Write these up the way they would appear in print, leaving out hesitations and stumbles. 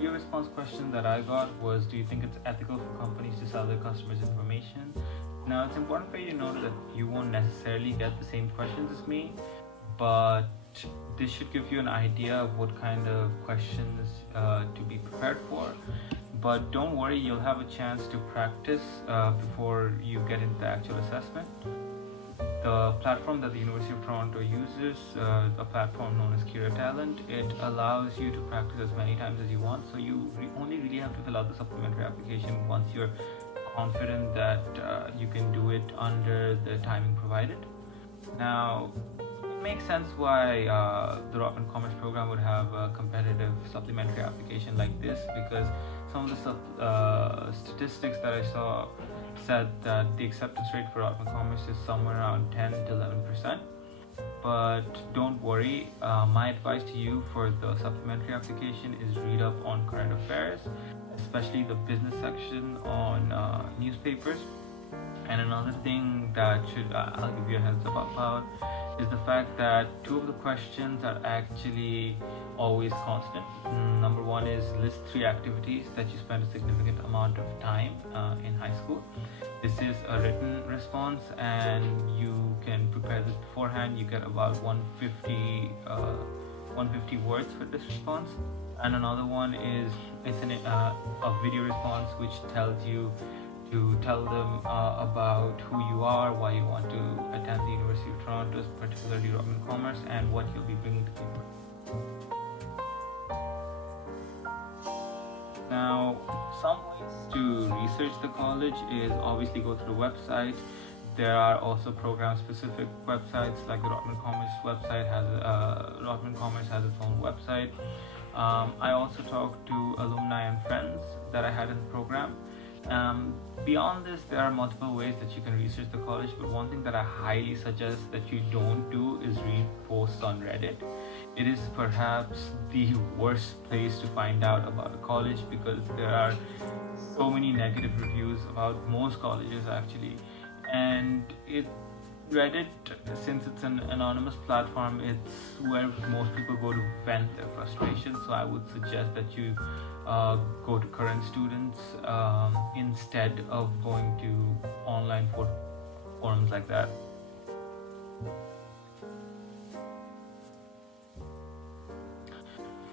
Your response question that I got was, do you think it's ethical for companies to sell their customers information? Now, it's important for you to note that you won't necessarily get the same questions as me, but this should give you an idea of what kind of questions to be prepared for. But don't worry, you'll have a chance to practice before you get into the actual assessment. The platform that the University of Toronto uses, a platform known as Career Talent, it allows you to practice as many times as you want. So you only really have to fill out the supplementary application once you're confident that you can do it under the timing provided. Now, it makes sense why the Rotman Commerce program would have a competitive supplementary application like this, because some of the statistics that I saw said that the acceptance rate for Rotman Commerce is somewhere around 10 to 11%. But don't worry, my advice to you for the supplementary application is read up on current affairs, especially the business section on newspapers. And another thing that I'll give you a heads up about is the fact that two of the questions are actually always constant. Number one is list 3 activities that you spend a significant amount of time in high school. This is a written response, and you can prepare this beforehand. You get about 150 words for this response. And another one is a video response which tells you to tell them about who you are, why you want to attend the University of Toronto, particularly Rotman Commerce, and what you'll be bringing to paper. Now, some ways to research the college is obviously go through the website. There are also program-specific websites, like the Rotman Commerce website Rotman Commerce has its own website. I also talked to alumni and friends that I had in the program. Beyond this, there are multiple ways that you can research the college, but one thing that I highly suggest that you don't do is read posts on Reddit. It is perhaps the worst place to find out about a college, because there are so many negative reviews about most colleges actually. And Reddit, since it's an anonymous platform, it's where most people go to vent their frustration. So I would suggest that you go to current students instead of going to online forums like that.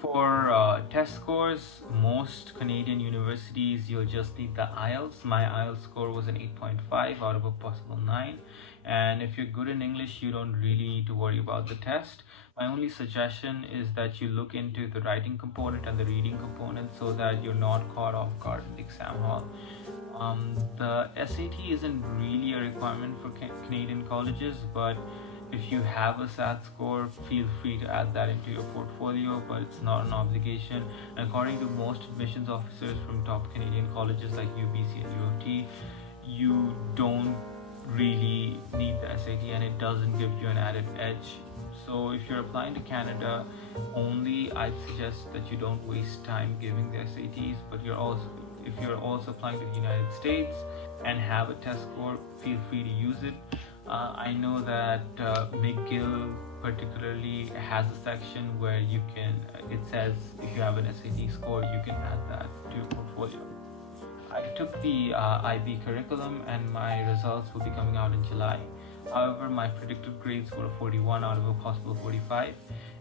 For test scores, most Canadian universities, you'll just need the IELTS. My IELTS score was an 8.5 out of a possible 9. And if you're good in English, you don't really need to worry about the test. My only suggestion is that you look into the writing component and the reading component so that you're not caught off guard in the exam hall. The SAT isn't really a requirement for Canadian colleges, but if you have a SAT score, feel free to add that into your portfolio, but it's not an obligation. And according to most admissions officers from top Canadian colleges like UBC and UOT, you don't really need the SAT, and it doesn't give you an added edge. So if you're applying to Canada only, I'd suggest that you don't waste time giving the SATs, but if you're also applying to the United States and have a test score, feel free to use it. I know that McGill particularly has a section where it says if you have an SAT score, you can add that to your portfolio. I took the IB curriculum, and my results will be coming out in July. However, my predicted grades were 41 out of a possible 45,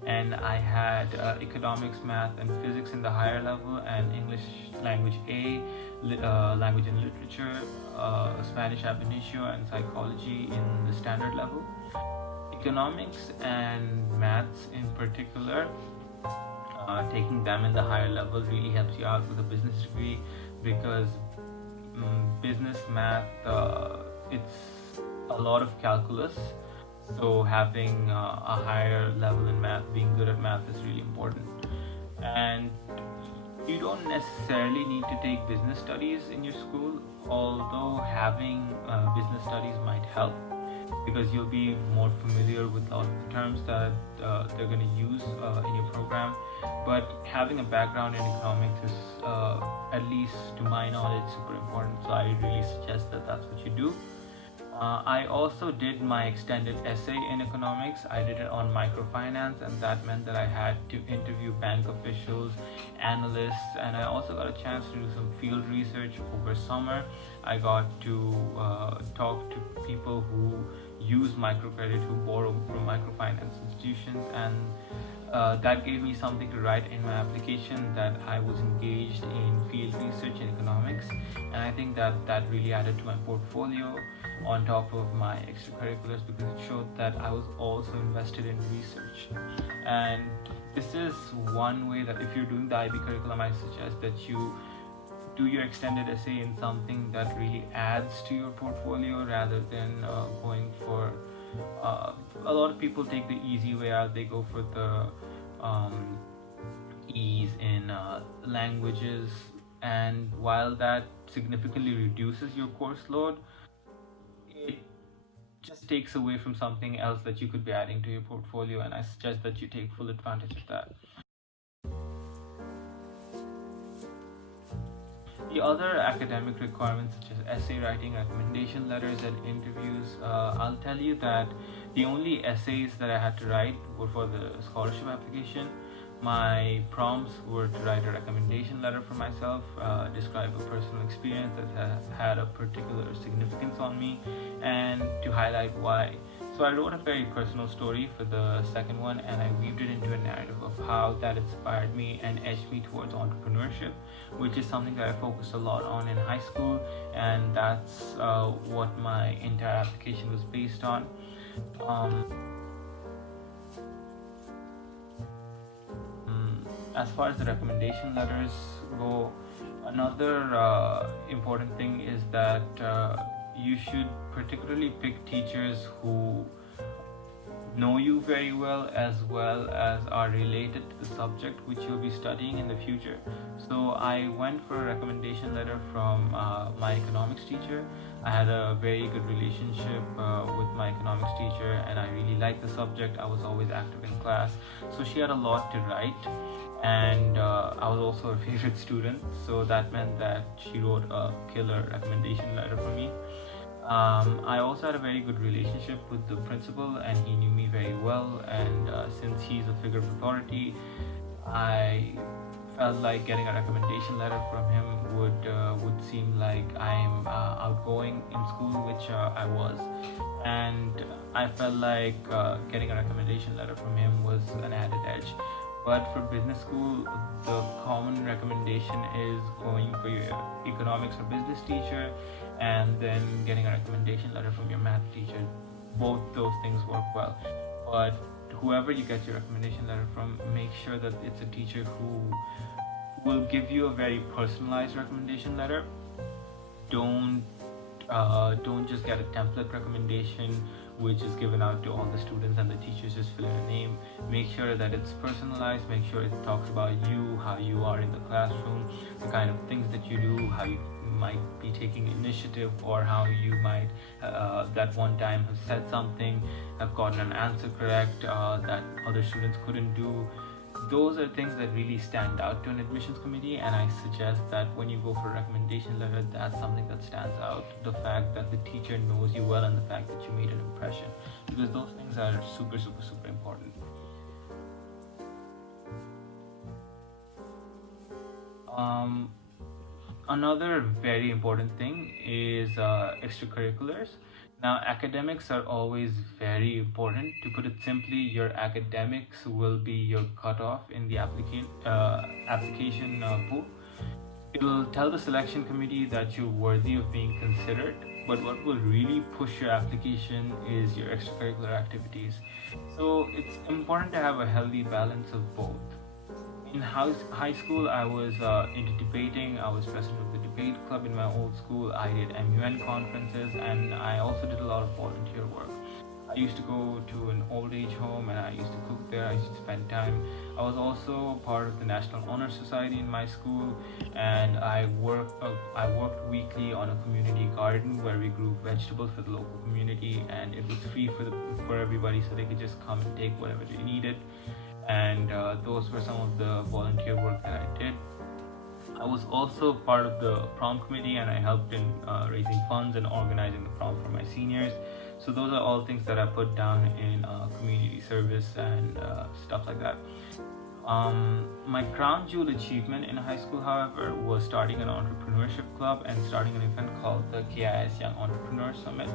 and I had economics, math, and physics in the higher level, and English language A, language and literature, Spanish ab initio, and psychology in the standard level. Economics and maths in particular, taking them in the higher level really helps you out with a business degree, because business math, it's a lot of calculus, so having a higher level in math, being good at math, is really important. And you don't necessarily need to take business studies in your school, although having business studies might help, because you'll be more familiar with all the terms that they're going to use in your program. But having a background in economics is, at least to my knowledge, super important, so I really suggest that that's what you do. I also did my extended essay in economics. I did it on microfinance, and that meant that I had to interview bank officials, analysts, and I also got a chance to do some field research over summer. I got to talk to people who use microcredit, who borrow from microfinance institutions, and that gave me something to write in my application that I was engaged in field research in economics, and I think that really added to my portfolio on top of my extracurriculars, because it showed that I was also invested in research. And this is one way that if you're doing the IB curriculum, I suggest that you do your extended essay in something that really adds to your portfolio rather than going for a lot of people take the easy way out. They go for the ease in languages, and while that significantly reduces your course load, it just takes away from something else that you could be adding to your portfolio, and I suggest that you take full advantage of that. The other academic requirements, such as essay writing, recommendation letters, and interviews, I'll tell you that the only essays that I had to write were for the scholarship application. My prompts were to write a recommendation letter for myself, describe a personal experience that had a particular significance on me, and to highlight why. So I wrote a very personal story for the second one, and I weaved it into a narrative of how that inspired me and edged me towards entrepreneurship, which is something that I focused a lot on in high school, and that's what my entire application was based on. As far as the recommendation letters go, another important thing is that you should particularly pick teachers who know you very well as are related to the subject which you'll be studying in the future. So I went for a recommendation letter from my economics teacher. I had a very good relationship with my economics teacher, and I really liked the subject. I was always active in class, so she had a lot to write, and I was also her favorite student, so that meant that she wrote a killer recommendation letter for me. I also had a very good relationship with the principal, and he knew me very well, and since he's a figure of authority, I felt like getting a recommendation letter from him would seem like I'm outgoing in school, which I was, and I felt like getting a recommendation letter from him was an added edge. But for business school, the common recommendation is going for your economics or business teacher, and then getting a recommendation letter from your math teacher. Both those things work well, but whoever you get your recommendation letter from, make sure that it's a teacher who will give you a very personalized recommendation letter. Don't just get a template recommendation which is given out to all the students and the teachers just fill in a name. Make sure that it's personalized. Make sure it talks about you, how you are in the classroom, the kind of things that you do, how you might be taking initiative, or how you might that one time have said something, have gotten an answer correct that other students couldn't do. Those are things that really stand out to an admissions committee, and I suggest that when you go for a recommendation letter, that's something that stands out. The fact that the teacher knows you well, and the fact that you made an impression, because those things are super important. Another very important thing is extracurriculars. Now, academics are always very important. To put it simply, your academics will be your cutoff in the application pool. It will tell the selection committee that you're worthy of being considered, but what will really push your application is your extracurricular activities. So it's important to have a healthy balance of both. In high school, I was into debating. I was president of the debate club in my old school. I did MUN conferences, and I also did a lot of volunteer work. I used to go to an old age home, and I used to cook there. I used to spend time. I was also part of the National Honor Society in my school, and I worked weekly on a community garden where we grew vegetables for the local community, and it was free for everybody, so they could just come and take whatever they needed. And those were some of the volunteer work that I did. I was also part of the prom committee, and I helped in raising funds and organizing the prom for my seniors. So those are all things that I put down in community service and stuff like that. My crown jewel achievement in high school, however, was starting an entrepreneurship club and starting an event called the KIS Young Entrepreneur Summit.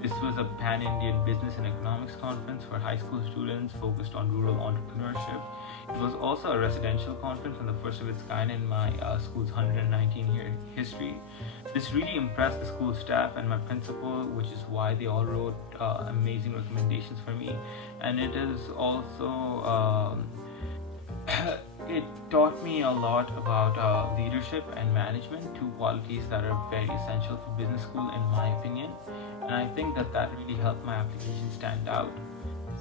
This was a pan-Indian business and economics conference for high school students focused on rural entrepreneurship. It was also a residential conference and the first of its kind in my school's 119-year history. This really impressed the school staff and my principal, which is why they all wrote amazing recommendations for me. And it is also it taught me a lot about leadership and management, two qualities that are very essential for business school in my opinion, and I think that really helped my application stand out.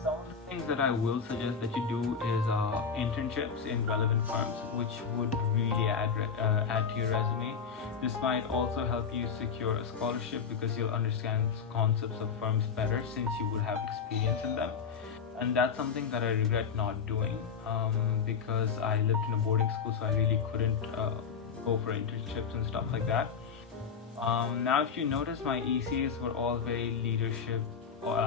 Some of the things that I will suggest that you do is internships in relevant firms, which would really add to your resume. This might also help you secure a scholarship because you'll understand concepts of firms better since you will have experience in them. And that's something that I regret not doing because I lived in a boarding school, so I really couldn't go for internships and stuff like that. Now, if you notice, my ECAs were all very leadership or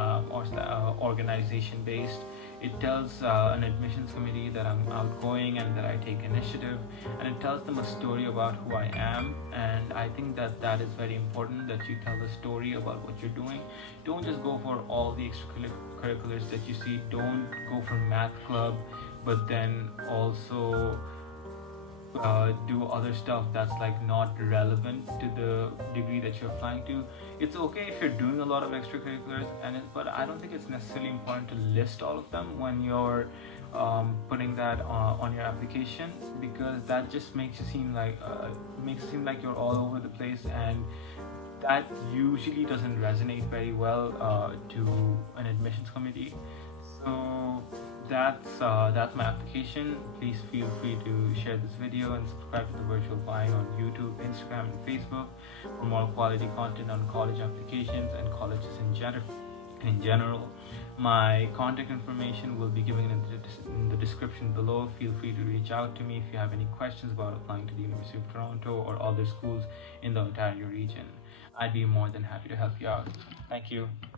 organization based. It tells an admissions committee that I'm outgoing and that I take initiative, and it tells them a story about who I am. And I think that is very important, that you tell the story about what you're doing. Don't just go for all the extracurriculars that you see. Don't go for math club but then also do other stuff that's like not relevant to the degree that you're applying to. It's okay if you're doing a lot of extracurriculars, but I don't think it's necessarily important to list all of them when you're putting that on your application, because that just makes you seem like you're all over the place, and that usually doesn't resonate very well to an admissions committee. So that's my application. Please feel free to share this video and subscribe to the virtual buying on YouTube, Instagram, and Facebook for more quality content on college applications and colleges in general. My contact information will be given in the description below. Feel free to reach out to me if you have any questions about applying to the University of Toronto or other schools in the Ontario region. I'd be more than happy to help you out. Thank you.